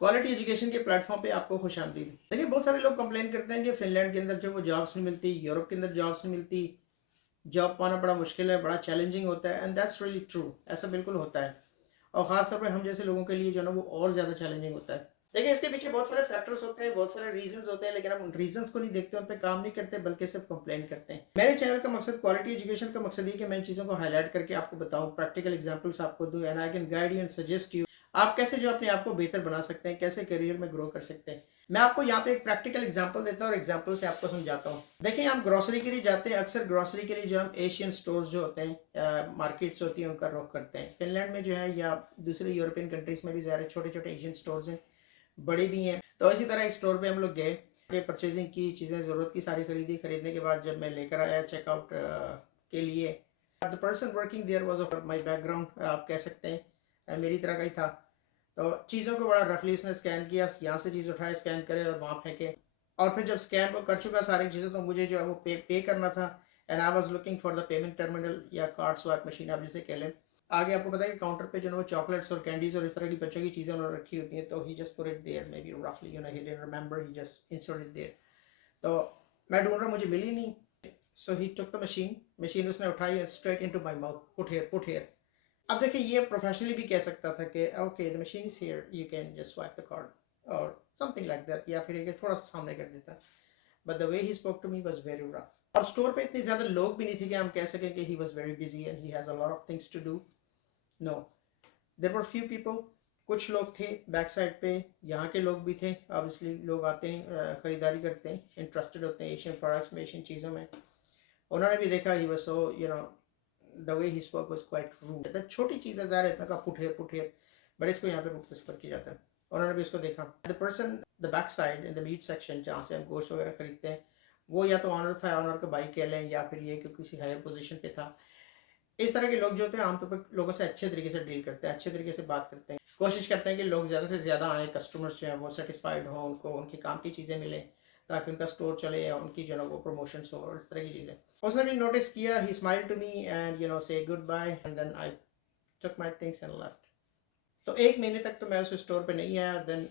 Quality education के platform पे आपको खुशामदीद। देखिए, बहुत सारे लोग कंप्लेन करते हैं कि फिनलैंड के अंदर जो वो जॉब्स नहीं मिलती, यूरोप के अंदर जॉब्स नहीं मिलती, जॉब पाना बड़ा मुश्किल है, बड़ा चैलेंजिंग होता है। एंड दैट्स रियली ट्रू, ऐसा बिल्कुल होता है। और ख़ास तौर पे हम जैसे लोगों के लिए जो है ना वो और ज़्यादा चैलेंजिंग होता है। देखिए, इसके पीछे बहुत सारे फैक्टर्स होते हैं, बहुत सारे रीजंस होते हैं, लेकिन हम उन रीजंस को नहीं देखते, उन पे काम नहीं करते, बल्कि सिर्फ कंप्लेन करते हैं। मेरे चैनल का मकसद, क्वालिटी एजुकेशन का मकसद ये कि मैं इन चीज़ों को हाईलाइट करके आपको बताऊं, प्रैक्टिकल एग्जांपल्स आपको दूं, and I can guide you and suggest you आप कैसे जो अपने आप को बेहतर बना सकते हैं, कैसे करियर में ग्रो कर सकते हैं। मैं आपको यहाँ पे एक प्रैक्टिकल एग्जांपल देता हूँ और एग्जांपल से आपको समझाता हूँ। देखिए, हम ग्रोसरी के लिए जाते हैं, अक्सर ग्रोसरी के लिए जो हम एशियन स्टोर्स जो होते हैं, मार्केट्स होती हैं, उनका रुख करते हैं। फिनलैंड में जो है या दूसरे यूरोपियन कंट्रीज में भी ज़्यादा छोटे छोटे एशियन स्टोर्स हैं, बड़े भी हैं। तो इसी तरह एक स्टोर पे हम लोग गए, परचेजिंग की, चीज़ें ज़रूरत की सारी खरीदी। खरीदने के बाद जब मैं लेकर आया चेकआउट के लिए, the person working there was of my background, आप कह सकते हैं मेरी तरह का ही था। तो चीज़ों को बड़ा रफली इसने स्कैन किया, यहाँ से चीज़ उठाए, स्कैन करे और वहाँ फेंके। और फिर जब स्कैन वो कर चुका सारी चीज़ें, तो मुझे जो है वो पे करना था। And I was looking for the payment terminal या कार्ड स्वैप मशीन, आप जिसे कह लें। आगे आपको पता है कि काउंटर पे जो है वो चॉकलेट्स और कैंडीज और इस तरह की बच्चों की चीज़ें उन्होंने रखी होती हैं। तो he just put it there, maybe रफली, you know, he didn't remember, he just inserted it there. तो मैं ढूंढ रहा, मुझे मिली नहीं। So he took the machine, machine उसने उठाई and straight into my mouth, put here, put here. अब देखिए, ये प्रोफेशनली भी कह सकता था कि okay the machine is here, you can just swipe the card और समथिंग लाइक दैट, या फिर ये थोड़ा सा सामने कर देता। But the way he spoke to me was very rough. और स्टोर पे इतने ज्यादा लोग भी नहीं थे कि हम कह सकें कि he was very busy and he has a lot of things to do. No, there were few people, कुछ लोग थे बैक साइड पे। यहाँ के लोग भी थे, ऑब्वियसली लोग आते हैं, खरीदारी करते हैं, इंटरेस्टेड होते हैं एशियन प्रोडक्ट्स में, एशियन चीज़ों में। उन्होंने भी देखा, he was so, you know, the way he spoke was quite rude. छोटी चीज़ है, ज़ाहिर है, इतना का put here, put here, but इसको यहाँ पे रूट पर किया जाता है। उन्होंने भी इसको देखा। The person the back side in the meat section, जहाँ से हम गोश्त वगैरह खरीदते हैं, वो या तो ऑनर था, ऑनर का भाई कह लें, या फिर ये कि किसी हायर पोजीशन पे था। इस तरह के लोग जो होते हैं आमतौर पर लोगों से अच्छे तरीके से डील करते हैं, अच्छे तरीके से बात करते हैं, कोशिश करते हैं कि लोग ज़्यादा से ज़्यादा आए, कस्टमर्स जो हैं वो सेटिस्फाइड हों, उनको उनकी काम की चीज़ें मिलें, ताकि उनका स्टोर चले या उनकी जो है वो प्रमोशन हो और इस तरह की चीज़ें। उसने भी नोटिस किया, he smile to me and you know say goodbye, and then I took my things and left. तो एक महीने तक तो मैं उस स्टोर पे नहीं आया। Then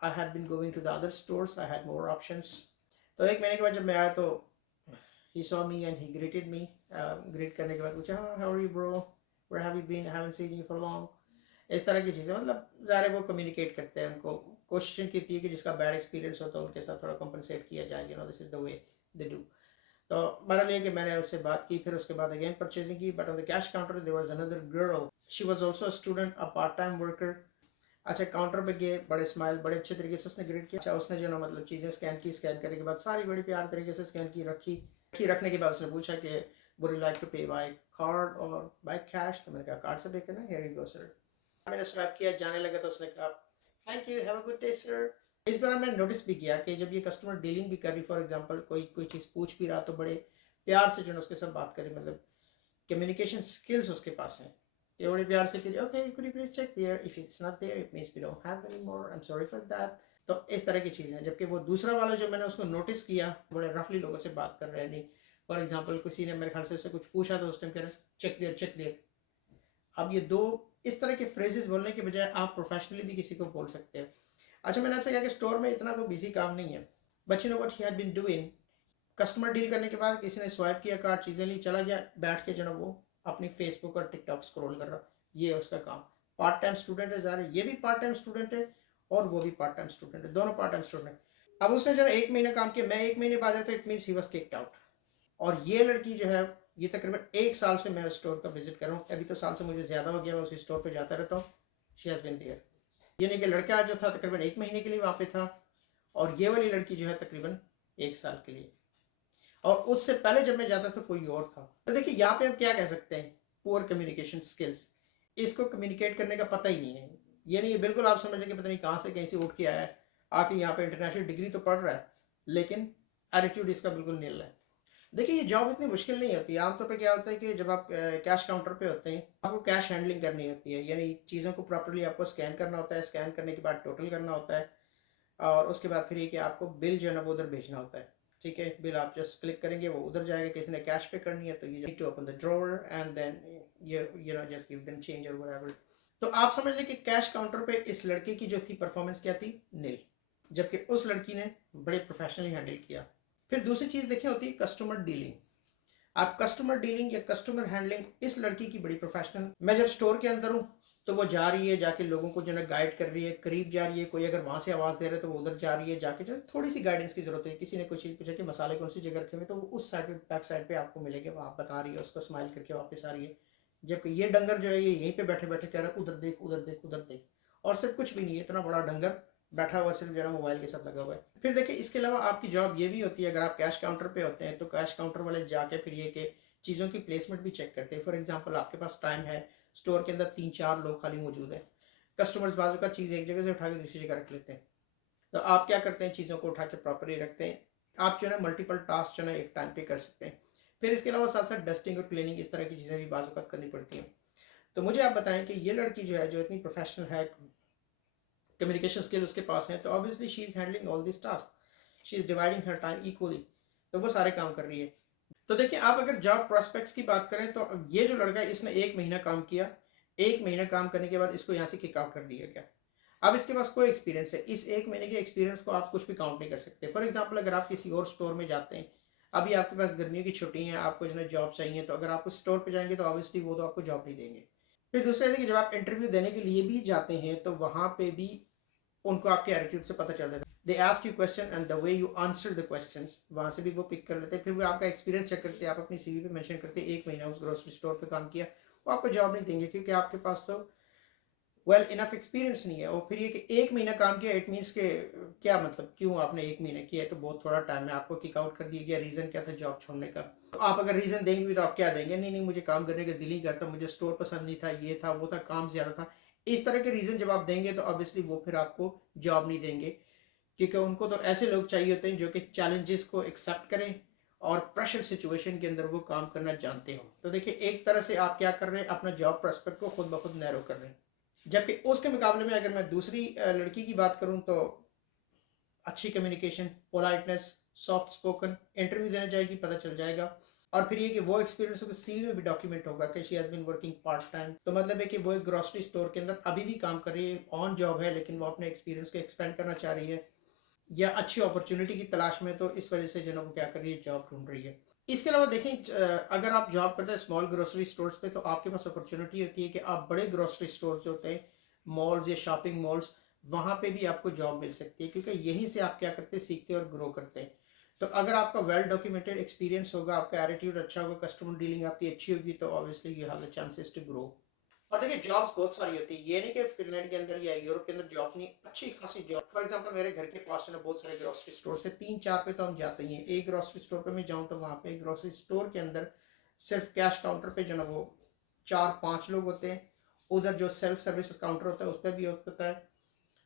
I had been going to the other stores, I had more options. तो एक महीने के बाद जब मैं आया तो he saw me and he greeted me, greet करने के बाद पूछा, how are you bro, where have you been, I haven't seen you for long। इस तरह की चीज़ें, मतलब ज़ाहिर है वो कम्युनिकेट करते हैं, उनको कोशिश की थी कि जिसका बैड एक्सपीरियंस होता है उनके साथ थोड़ा कंपनसेट किया जाए, you know, this is the way they do. तो बहरहाल ये कि मैंने उससे बात की, फिर उसके बाद अगेन परचेजिंग की। But on the cash counter there was another girl, she was also a student, a part time worker. अच्छा, काउंटर पे गए, बड़े स्माइल, बड़े अच्छे तरीके से उसने ग्रीट किया। अच्छा, उसने जो ना मतलब चीज़ें स्कैन की, स्कैन करने के बाद सारी बड़ी प्यार तरीके से स्कैन की, रखी। रखने के बाद उसने पूछा कि वुड यू लाइक टू पे बाय कार्ड और बाय कैश। तो मैंने कहा कार्ड से पे करना, हियर यू गो सर। मैंने स्वाइप किया, जाने लगा तो उसने कहा thank you, have a good day sir. इस बार मैंने नोटिस भी किया कि जब ये कस्टमर डीलिंग भी कर रही, फॉर एग्जांपल कोई कोई चीज़ पूछ भी रहा, तो बड़े प्यार से जो है उसके साथ बात करी, मतलब कम्युनिकेशन स्किल्स उसके पास हैं। ये बड़े प्यार से करिए, okay could you please check there, if it's not there it means we don't have any more, I am sorry for that. तो इस तरह की चीज़ें। जबकि वो दूसरा वाला जो मैंने उसको नोटिस किया, बड़े रफली लोगों से बात कर रहे हैं, नहीं, फॉर एग्जांपल किसी ने मेरे ख्याल से उससे कुछ पूछा तो उस टाइम कह रहे चेक देयर, चेक देयर। अब ये दो इस तरह के फ्रेजेस बोलने के बजाय आप प्रोफेशनली भी किसी को बोल सकते हैं। अच्छा, मैंने आपसे कहा कि स्टोर में इतना कोई बिजी काम नहीं है, but you know what he had been doing, customer deal करने के बाद किसी ने स्वाइप किया कार्ड, चीज़ें ली, चला गया, बैठ के जो ना वो अपनी फेसबुक और टिकटॉक स्क्रॉल कर रहा। ये है उसका काम। पार्ट टाइम स्टूडेंट है, ज़ाहिर है ये भी पार्ट टाइम स्टूडेंट है और वो भी पार्ट टाइम स्टूडेंट है, दोनों पार्ट टाइम स्टूडेंट है। अब उसने जो है एक महीना काम किया, मैं एक महीने बाद आया, तो it means he was kicked out. और ये लड़की जो है, ये तकरीबन एक साल से मैं उस स्टोर का विजिट कर रहा हूँ, अभी तो साल से मुझे ज़्यादा हो गया, मैं उसी स्टोर पर जाता रहता हूँ। She has been there. यानी कि लड़का जो था तकरीबन एक महीने के लिए वहाँ पे था, और ये वाली लड़की जो है तकरीबन एक साल के लिए। और उससे पहले जब मैं जाता था कोई और था। तो देखिए, यहाँ पे हम क्या कह सकते हैं, पुअर कम्युनिकेशन स्किल्स। इसको कम्युनिकेट करने का पता ही नहीं है। ये नहीं है बिल्कुल, आप समझ लें कि पता नहीं कहाँ से कहीं से उठ के आया है, आके यहाँ पे इंटरनेशनल डिग्री तो पढ़ रहा है, लेकिन एटीट्यूड इसका बिल्कुल नील है। देखिए, ये जॉब इतनी मुश्किल नहीं होती। आमतौर पर क्या होता है कि जब आप कैश काउंटर पे होते हैं, आपको कैश हैंडलिंग करनी होती है, यानी चीज़ों को प्रॉपरली आपको स्कैन करना होता है, स्कैन करने के बाद टोटल करना होता है, और उसके बाद फिर ये कि आपको बिल जो है ना वो उधर भेजना होता है। ठीक है, बिल आप जस्ट क्लिक करेंगे, वो उधर जाएगा। किसी ने कैश पे करनी है तो you need to open the drawer and then you know just give them change और व्हाटएवर। तो आप समझ लें कि कैश काउंटर पे इस लड़के की जो थी परफॉर्मेंस क्या थी, नील, जबकि उस लड़की ने बड़े प्रोफेशनली हैंडल किया। फिर दूसरी चीज देखें होती है कस्टमर डीलिंग। आप कस्टमर डीलिंग या कस्टमर हैंडलिंग, इस लड़की की बड़ी प्रोफेशनल। मैं जब स्टोर के अंदर हूँ तो वो जा रही है, जाके लोगों को जो है गाइड कर रही है, करीब जा रही है, कोई अगर वहां से आवाज दे रहा है तो वो उधर जा रही है, जाके जो थोड़ी सी गाइडेंस की जरूरत है। किसी ने कोई चीज पूछा कि मसाले कौन सी जगह रखे हुए, तो वो उस साइड पे, बैक साइड पे आपको मिलेंगे, वो आप बता रही है, उसको स्माइल करके वापस आ रही है। जबकि ये डंगर जो है ये यहीं पे बैठे बैठे कह रहा है उधर देख उधर देख उधर देख, और सिर्फ कुछ भी नहीं है, इतना बड़ा डंगर बैठा हुआ सिर्फ जो है मोबाइल के साथ लगा हुआ है। फिर देखिए इसके अलावा आपकी जॉब ये भी होती है, अगर आप कैश काउंटर पे होते हैं तो कैश काउंटर वाले जाके फिर ये कि चीज़ों की प्लेसमेंट भी चेक करते हैं। फॉर एग्जांपल आपके पास टाइम है, स्टोर के अंदर 3-4 लोग खाली मौजूद हैं, कस्टमर्स बाजू का चीज़ एक जगह से उठा के दूसरी जगह रख लेते हैं, तो आप क्या करते हैं, चीज़ों को उठा के प्रॉपरली रखते हैं। आप जो है मल्टीपल टास्क जो है एक टाइम पे कर सकते हैं। फिर इसके अलावा साथ साथ डस्टिंग और क्लीनिंग, इस तरह की चीज़ें भी बाजू का करनी पड़ती हैं। तो मुझे आप बताएं कि ये लड़की जो है, जो इतनी प्रोफेशनल है, कम्युनिकेशन स्किल उसके पास है, तो obviously she is handling all this task, she is dividing her time equally, तो वो सारे काम कर रही है। तो देखिए आप अगर जॉब प्रोस्पेक्ट्स की बात करें तो ये जो लड़का है इसने 1 महीना काम किया, 1 महीना काम करने के बाद इसको यहाँ से किक आउट कर दिया गया। अब इसके पास कोई एक्सपीरियंस है, इस 1 महीने के एक्सपीरियंस को आप कुछ भी काउंट नहीं कर सकते। फॉर एग्जाम्पल अगर आप किसी और स्टोर में जाते हैं, अभी आपके पास गर्मियों की छुट्टी है, आपको जो है जॉब चाहिए, तो अगर आप उस स्टोर पे जाएंगे तो ऑब्वियसली वो तो आपको जॉब नहीं देंगे। फिर दूसरा है कि जब आप इंटरव्यू देने के लिए भी जाते हैं तो वहां पे भी उनको आपके एटीट्यूड से पता चल जाता है। They ask you question and the way you answer the questions, वहां से भी वो पिक कर लेते हैं। फिर वो आपका एक्सपीरियंस चेक करते हैं, आप अपनी सीवी पे मेंशन करते हैं 1 महीना उस ग्रोसरी स्टोर पे काम किया, वो आपको जॉब नहीं देंगे क्योंकि आपके पास तो वेल इनफ एक्सपीरियंस नहीं है। और फिर ये कि 1 महीना काम किया, इट मीन्स के क्या मतलब, क्यों आपने 1 महीना किया है, तो बहुत थोड़ा टाइम है, आपको किक आउट कर दिया गया, रीजन क्या था जॉब छोड़ने का। तो आप अगर रीजन देंगे भी तो आप क्या देंगे, नहीं नहीं मुझे काम करने का दिल नहीं करता, मुझे स्टोर पसंद नहीं था, ये था वो था, काम ज्यादा था, इस तरह के रीजन जब आप देंगे तो ऑब्वियसली वो फिर आपको जॉब नहीं देंगे। क्योंकि उनको तो ऐसे लोग चाहिए होते हैं जो कि चैलेंजेस को एक्सेप्ट करें और प्रेशर सिचुएशन के अंदर वो काम करना जानते हो। तो देखिए एक तरह से आप क्या कर रहे हैं, अपना जॉब प्रोस्पेक्ट को खुद ब खुद नैरो कर रहे हैं। जबकि उसके मुकाबले में अगर मैं दूसरी लड़की की बात करूं तो अच्छी communication, politeness, soft spoken, interview देने जाएगी पता चल जाएगा। और फिर ये कि वो एक्सपीरियंस उसके सीवी में भी डॉक्यूमेंट होगा कि she has been working part time, तो मतलब है कि वो एक ग्रोसरी स्टोर के अंदर अभी भी काम कर रही है, ऑन जॉब है, लेकिन वो अपने एक्सपीरियंस को एक्सपेंड करना चाह रही है या अच्छी अपॉर्चुनिटी की तलाश में, तो इस वजह से जो है वो क्या कर रही है, जॉब ढूंढ रही है। इसके अलावा देखें अगर आप जॉब करते हैं स्मॉल ग्रोसरी स्टोर्स पे तो आपके पास अपॉर्चुनिटी होती है कि आप बड़े ग्रोसरी स्टोर जो होते हैं, मॉल्स या शॉपिंग मॉल्स, वहां पे भी आपको जॉब मिल सकती है क्योंकि यहीं से आप क्या करते हैं, सीखते हैं और ग्रो करते हैं। तो अगर आपका वेल डॉक्यूमेंटेड एक्सपीरियंस होगा, आपका एटीट्यूड अच्छा होगा, कस्टमर डीलिंग आपकी अच्छी होगी, तो obviously you have the chances to grow. और देखिए जॉब्स बहुत सारी होती है, ये नहीं कि फिनलैंड के अंदर या यूरोप के अंदर जॉब नहीं, अच्छी खासी जॉब। फॉर एग्जांपल मेरे घर के पास में बहुत सारे ग्रोसरी स्टोर है, 3-4 पे तो हम जाते ही हैं। एक ग्रोसरी स्टोर पे मैं जाऊँ तो वहाँ पे ग्रोसरी स्टोर के अंदर सिर्फ कैश काउंटर पे जो ना वो 4-5 लोग होते हैं, उधर जो सेल्फ सर्विस काउंटर होता है उस पर भी होता है।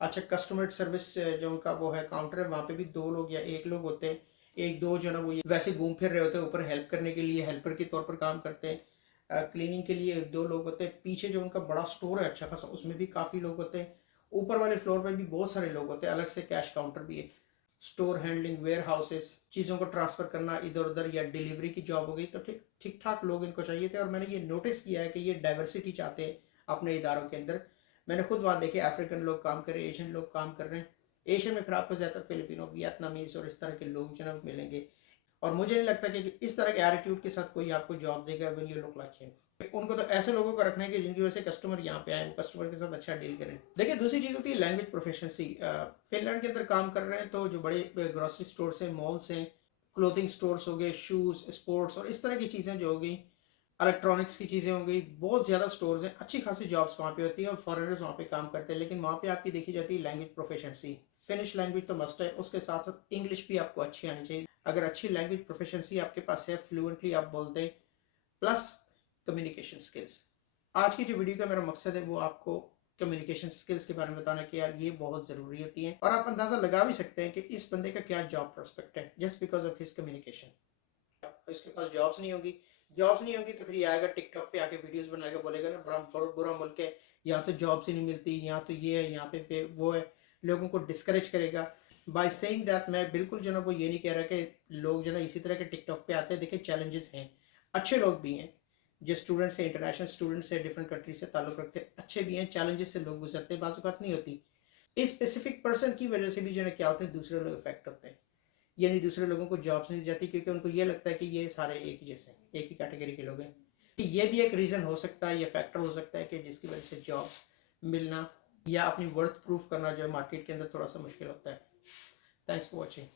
अच्छा कस्टमर सर्विस जो उनका वो है काउंटर है, वहाँ पे भी 2 लोग या 1 लोग होते हैं। एक दो जो ना वो वैसे घूम फिर रहे होते हैं, ऊपर हेल्प करने के लिए हेल्पर के तौर पर काम करते हैं। क्लीनिंग के लिए 2 लोग होते हैं। पीछे जो उनका बड़ा स्टोर है अच्छा खासा, उसमें भी काफ़ी लोग होते हैं। ऊपर वाले फ्लोर पे भी बहुत सारे लोग होते हैं, अलग से कैश काउंटर भी है। स्टोर हैंडलिंग, वेयर हाउसेस, चीज़ों को ट्रांसफ़र करना इधर उधर, या डिलीवरी की जॉब हो गई, तो ठीक ठीक ठाक लोग इनको चाहिए थे। और मैंने ये नोटिस किया है कि ये डाइवर्सिटी चाहते हैं अपने इदारों के अंदर। मैंने खुद वहाँ देखे अफ्रीकन लोग काम कर रहे हैं, एशियन लोग काम कर रहे हैं। एशियन में फिर आपको ज़्यादातर फिलिपिनो, वियतनामीज और इस तरह के लोग जो है मिलेंगे। और मुझे नहीं लगता कि इस तरह के एटीट्यूड के साथ कोई आपको जॉब देगा when you look like him. उनको तो ऐसे लोगों को रखना है कि जिनकी वजह से कस्टमर यहाँ पे आए, वो कस्टमर के साथ अच्छा डील करें। देखिए दूसरी चीज़ होती है लैंग्वेज प्रोफिशिएंसी। फिनलैंड के अंदर काम कर रहे हैं तो जो बड़े ग्रोसरी स्टोर्स हैं, मॉल्स हैं, क्लोथिंग स्टोर्स हो गए, शूज़, स्पोर्ट्स और इस तरह की चीज़ें जो हो गई, इलेक्ट्रॉनिक्स की चीज़ें हो गई, बहुत ज़्यादा स्टोर्स हैं, अच्छी खासी जॉब्स वहाँ पे होती है और फॉरेनर्स वहाँ पे काम करते हैं। लेकिन वहाँ पे आपकी देखी जाती है लैंग्वेज प्रोफिशिएंसी। फिनिश लैंग्वेज तो मस्ट है, उसके साथ साथ इंग्लिश भी आपको अच्छी आनी चाहिए। अगर अच्छी लैंग्वेज प्रोफिशिएंसी आपके पास है, फ्लुएंटली आप बोलते हैं, प्लस कम्युनिकेशन स्किल्स। आज की जो वीडियो का मेरा मकसद है वो आपको कम्युनिकेशन स्किल्स के बारे में बताना कि यार ये बहुत ज़रूरी होती है, और आप अंदाज़ा लगा भी सकते हैं कि इस बंदे का क्या जॉब प्रोस्पेक्ट है just because of his communication. इसके पास जॉब्स नहीं होगी, जॉब्स नहीं होगी तो फिर ये आएगा टिकटॉक पे आके वीडियोस बनाएगा, बोलेगा ना बड़ा बुरा मुल्क है, यहाँ तो जॉब्स ही नहीं मिलती, यहाँ तो ये है, यहाँ पे वो है, लोगों को डिस्करेज करेगा। बाय सेइंग दैट मैं बिल्कुल जो ना वो ये नहीं कह रहा कि लोग जो ना इसी तरह के टिकटॉक पे आते हैं। देखिए चैलेंजेस हैं, अच्छे लोग भी हैं, जो स्टूडेंट्स है, इंटरनेशनल स्टूडेंट्स है, डिफरेंट कंट्री से ताल्लुक़ रखते हैं, अच्छे भी हैं, चैलेंजेस से लोग गुजरते हैं, बाज़ औक़ात नहीं होती। इस स्पेसिफिक पर्सन की वजह से भी जो है क्या होते हैं, दूसरे लोग इफेक्ट होते हैं, यानी दूसरे लोगों को जॉब्स नहीं दी जाती क्योंकि उनको ये लगता है कि ये सारे एक ही जैसे हैं, एक ही कैटेगरी के लोग हैं। ये भी एक रीज़न हो सकता है, ये फैक्टर हो सकता है कि जिसकी वजह से जॉब्स मिलना या अपनी वर्थ प्रूफ करना जो है मार्केट के अंदर थोड़ा सा मुश्किल होता है। Thanks for watching.